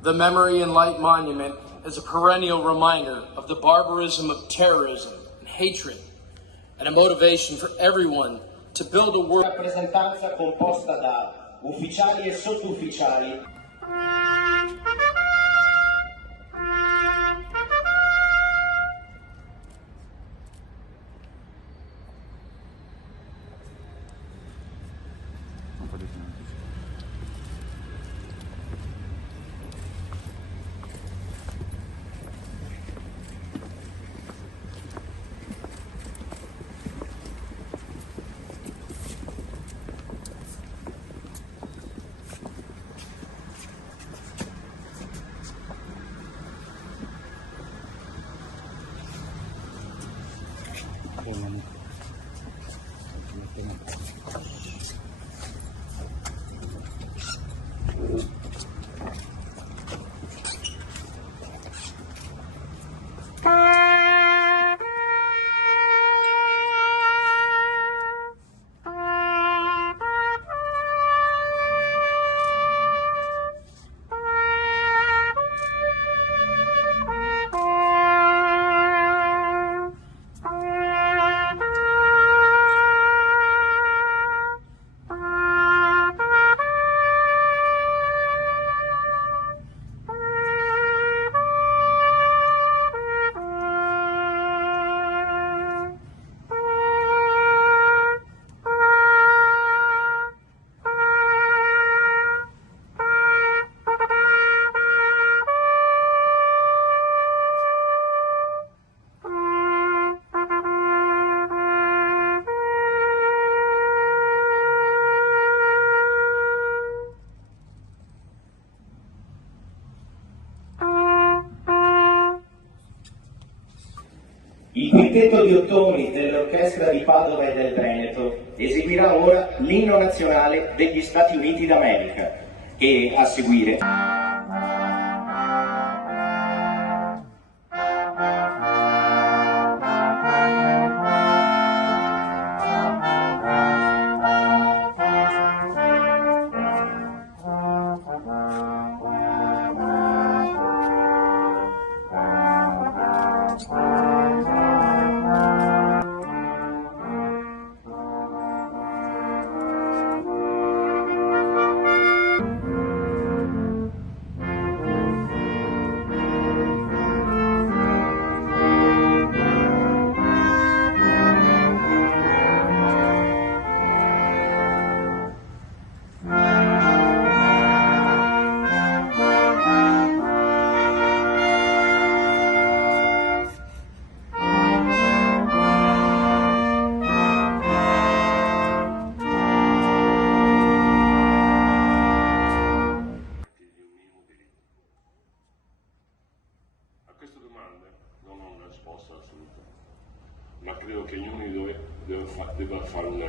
The Memory and Light Monument is a perennial reminder of the barbarism of terrorism and hatred, and a motivation for everyone to build a world. Rappresentanza composta da ufficiali e sottufficiali. Il Quintetto di Ottoni dell'Orchestra di Padova e del Veneto eseguirà ora l'inno nazionale degli Stati Uniti d'America e a seguire non ho una risposta assoluta, ma credo che ognuno debba fare una